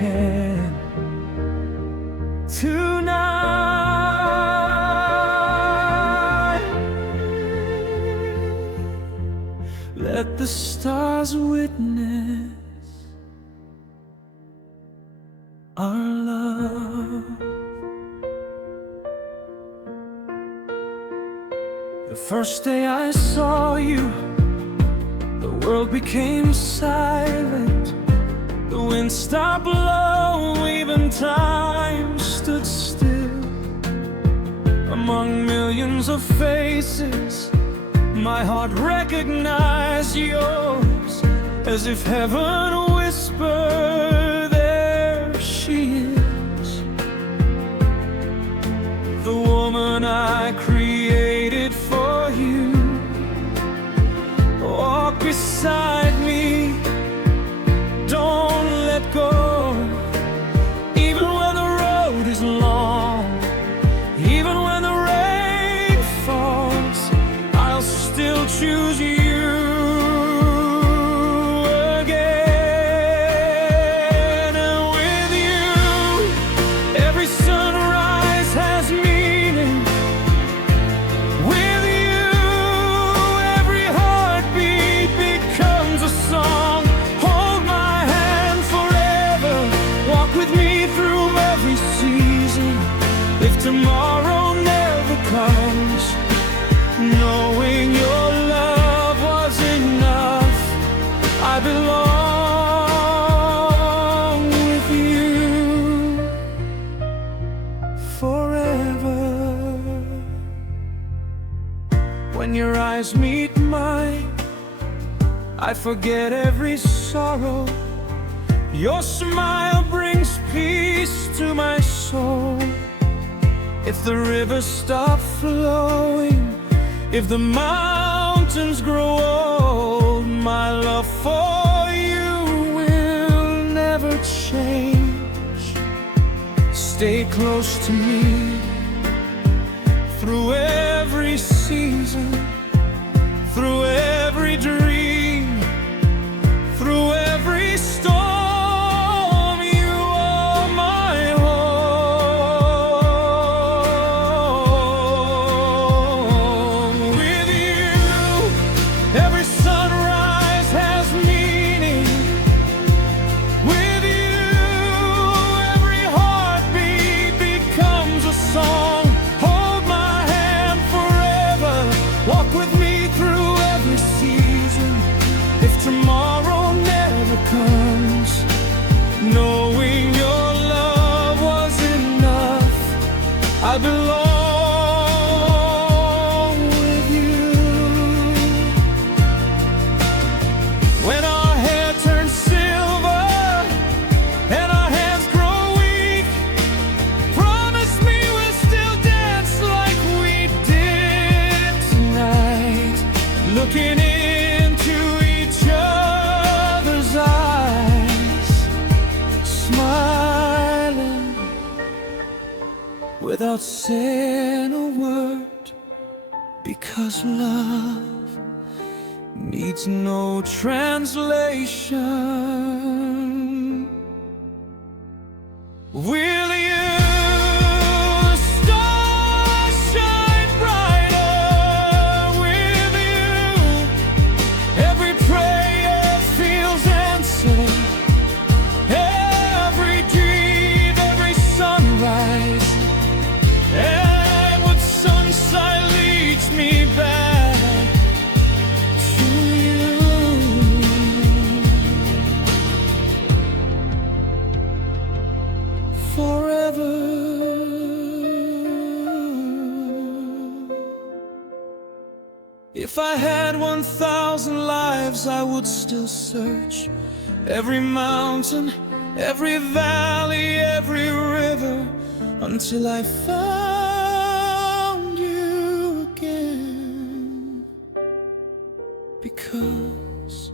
hand tonight. Let the stars witness our love. The first day I saw you, the world became silent. The wind stopped blowing, even time stood still. Among millions of faces, my heart recognized yours, as if heaven whispered, there she is, the woman I created for you. Walk beside me, don't let go, even when the road is long, even when the rain falls, I'll still choose you again. And with you, every sunrise has meaning. With you, every heartbeat becomes a song. Hold my hand forever, walk with me through every season. If tomorrow never comes, knowing your love was enough, I belong with you forever. When your eyes meet mine, I forget every sorrow. Your smile brings peace to my soul. If the rivers stop flowing, if the mountains grow old, my love for you will never change. Stay close to me through every season, through every dream, through every storm. You are my home. With you, every sunrise has meaning. With you, every heartbeat becomes a song. Hold my hand forever, walk with me through every season. If tomorrow never comes, knowing your love was enough, I belong with you. When our hair turns silver and our hands grow weak, promise me we'll still dance like we did tonight, looking into each other's eyes, smiling without saying a word, because love needs no translation. Will you? The stars shine brighter with you. Every prayer feels answered. Every dream, every sunrise, and what sunshine leads me back to you. Forever. If I had 1,000 lives, I would still search every mountain, every valley, every river, until I found you again. Because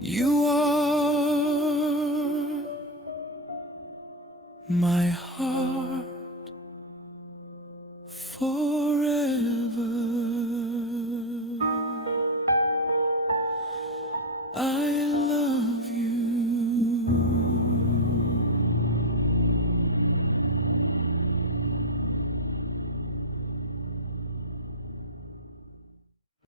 you are my heart.